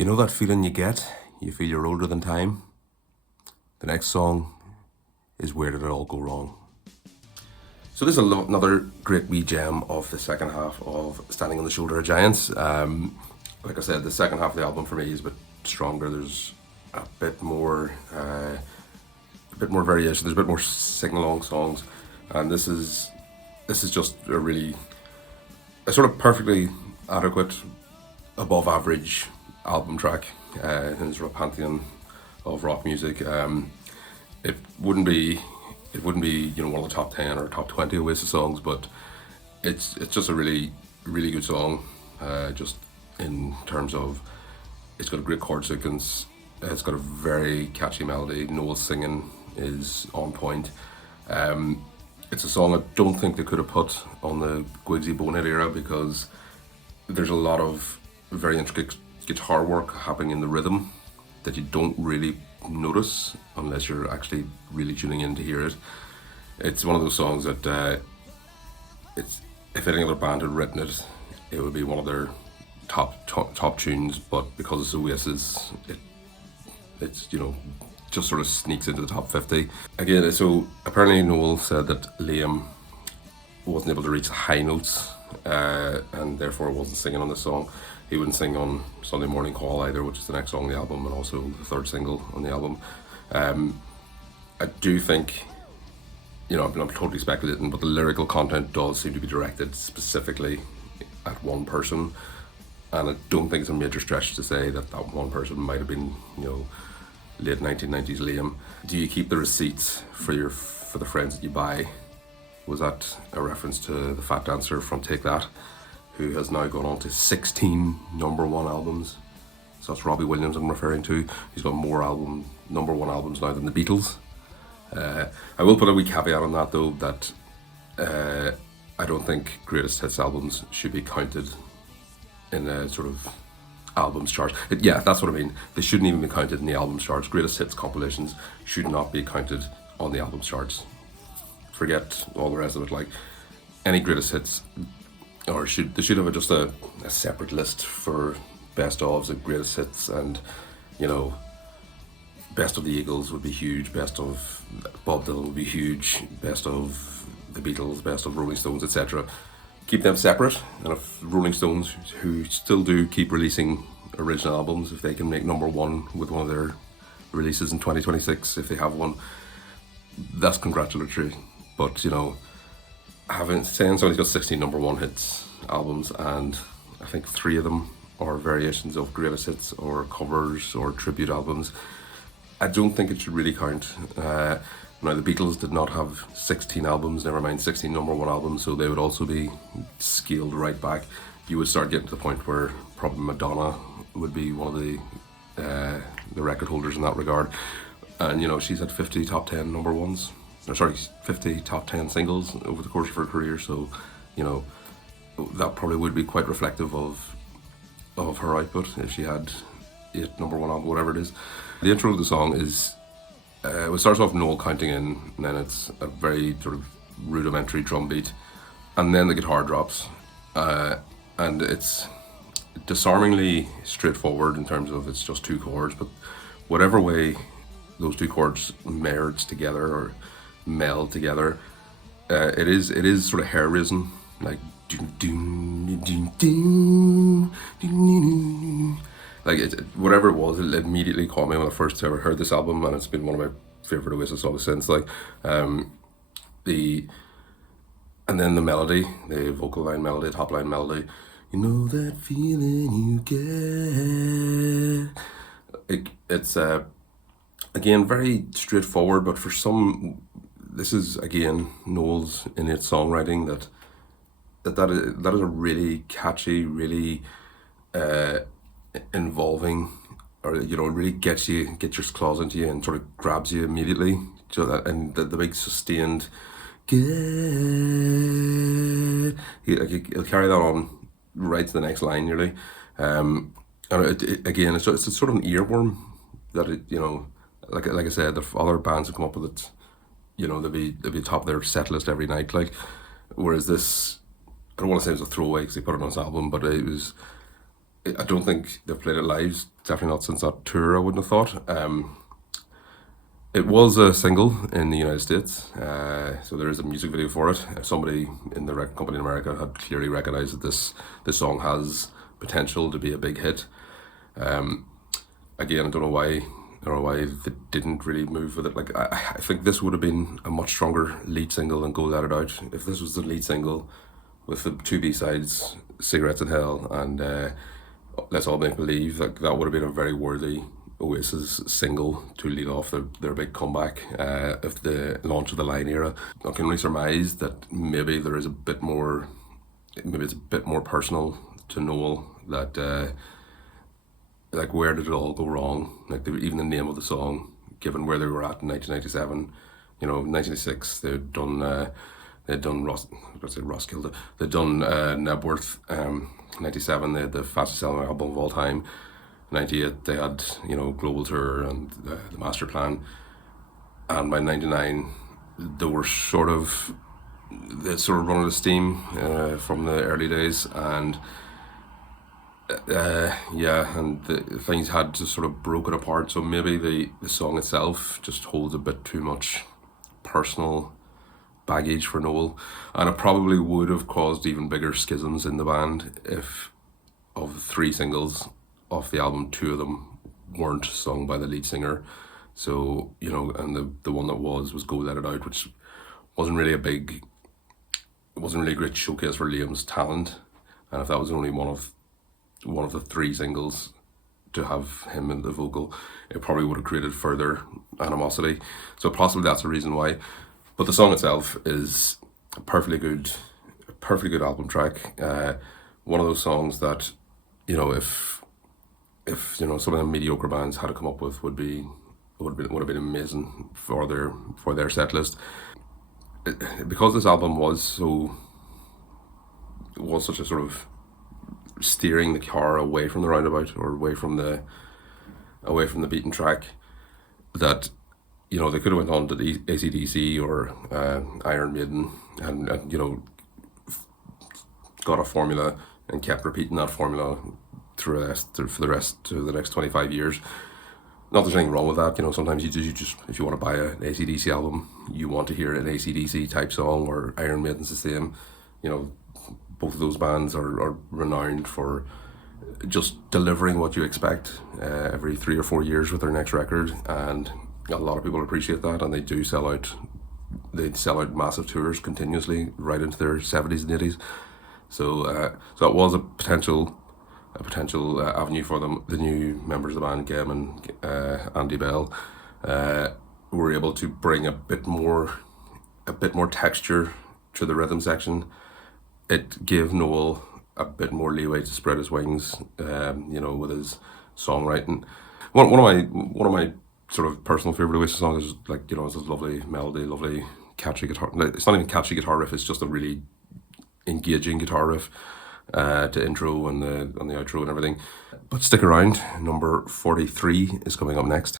You know that feeling you get? You feel you're older than time? The next song is Where Did It All Go Wrong? So this is another great wee gem of the second half of Standing on the Shoulder of Giants. Like I said, the second half of the album for me is a bit stronger. There's a bit more variation. There's a bit more sing-along songs, and this is just a sort of perfectly adequate, above average album track in the sort of pantheon of rock music. It wouldn't be one of the top 10 or top 20 Oasis songs, but it's just a really good song. Just in terms of, it's got a great chord sequence. It's got a very catchy melody. Noel's singing is on point. It's a song I don't think they could have put on the Guigsy Bonehead era, because there's a lot of very intricate guitar work happening in the rhythm that you don't really notice unless you're actually really tuning in to hear it. It's one of those songs that if any other band had written it, it would be one of their top tunes, but because it's Oasis, it's just sort of sneaks into the top 50. Again, so apparently Noel said that Liam wasn't able to reach the high notes and therefore wasn't singing on this song. He wouldn't sing on Sunday Morning Call either, which is the next song on the album and also the third single on the album. I do think, I'm totally speculating, but the lyrical content does seem to be directed specifically at one person, and I don't think it's a major stretch to say that one person might have been, late 1990s Liam. Do you keep the receipts for the friends that you buy? Was that a reference to the Fat Dancer from Take That, who has now gone on to 16 number one albums? So that's Robbie Williams I'm referring to. He's got more number one albums now than the Beatles. I will put a wee caveat on that though, that I don't think greatest hits albums should be counted in a sort of albums charts. That's what I mean. They shouldn't even be counted in the albums charts. Greatest hits compilations should not be counted on the albums charts. Forget all the rest of it. Like, any greatest hits, or they should have just a separate list for best ofs and greatest hits, and best of the Eagles would be huge, best of Bob Dylan would be huge, best of the Beatles, best of Rolling Stones, etc. Keep them separate, and if Rolling Stones, who still do keep releasing original albums, if they can make number one with one of their releases in 2026, if they have one, that's congratulatory. But saying somebody's got 16 number one hits albums, and I think 3 of them are variations of greatest hits or covers or tribute albums, I don't think it should really count. Now, the Beatles did not have 16 albums, never mind 16 number one albums, so they would also be scaled right back. You would start getting to the point where probably Madonna would be one of the record holders in that regard. And she's had 50 top 10 number ones, 50 top 10 singles over the course of her career, so that probably would be quite reflective of her output if she had 8 number one albums, whatever it is. The intro of the song is, it starts off Noel counting in, and then it's a very sort of rudimentary drum beat, and then the guitar drops, and it's disarmingly straightforward in terms of it's just 2 chords, but whatever way those 2 chords merge together or meld together, it is sort of hair-raising, like whatever it was, it immediately caught me when I first ever heard this album, and it's been one of my favourite Oasis songs since. And then the melody, the vocal line melody, top line melody, that feeling you get. It's again very straightforward, but for some, this is again Noel's innate songwriting that is a really catchy, really involving, or really gets your claws into you and sort of grabs you immediately. So that, and the big sustained get, he'll carry that on right to the next line nearly. And again, it's sort of an earworm that like I said, the other bands have come up with it. They'll be top of their set list every night. Like, whereas this, I don't want to say it was a throwaway because they put it on this album, but it was I don't think they've played it live definitely not since that tour, I wouldn't have thought. It was a single in the United States, so there is a music video for it. Somebody in the record company in America had clearly recognised that this song has potential to be a big hit. Again, I don't know why they didn't really move with it. Like I think this would have been a much stronger lead single than Go Let It Out. If this was the lead single with the two B-sides, Cigarettes in Hell and Let's All Make Believe, like that would have been a very worthy Oasis single to lead off their big comeback of the launch of the Line era. I can only surmise that maybe there is maybe it's a bit more personal to Noel, that like where did it all go wrong? Like even the name of the song, given where they were at in 1997, 1996 they'd done Roskilde, they'd done Nebworth. 97 they had the fastest selling album of all time. 98 they had Global Tour and the Master Plan, and by 99 they were sort of running the steam from the early days, and things had just sort of broken apart. So maybe the song itself just holds a bit too much personal baggage for Noel, and it probably would have caused even bigger schisms in the band if, of the three singles off the album, two of them weren't sung by the lead singer. So and the one that was Go Let It Out, which wasn't really a great showcase for Liam's talent, and if that was only one of the three singles to have him in the vocal, it probably would have created further animosity. So possibly that's the reason why. But the song itself is a perfectly good album track. One of those songs that, if some of the mediocre bands had to come up with would have been amazing for their set list. Because this album was such a sort of steering the car away from the roundabout, or away from the beaten track, that they could have went on to the AC/DC or Iron Maiden and got a formula and kept repeating that formula for the rest of the next 25 years. Not that there's anything wrong with that. Sometimes you just if you want to buy an AC/DC album, you want to hear an AC/DC type song, or Iron Maiden's the same. Both of those bands are renowned for just delivering what you expect every 3 or 4 years with their next record, and a lot of people appreciate that, and they do sell out. They sell out massive tours continuously right into their 70s and 80s. So it was a potential avenue for them. The new members of the band, Gem and Andy Bell, were able to bring a bit more texture to the rhythm section. It gave Noel a bit more leeway to spread his wings, with his songwriting. One of my sort of personal favorite Oasis songs is it's this lovely melody, lovely catchy guitar. It's not even catchy guitar riff. It's just a really engaging guitar riff to intro and the outro and everything. But stick around. Number 43 is coming up next.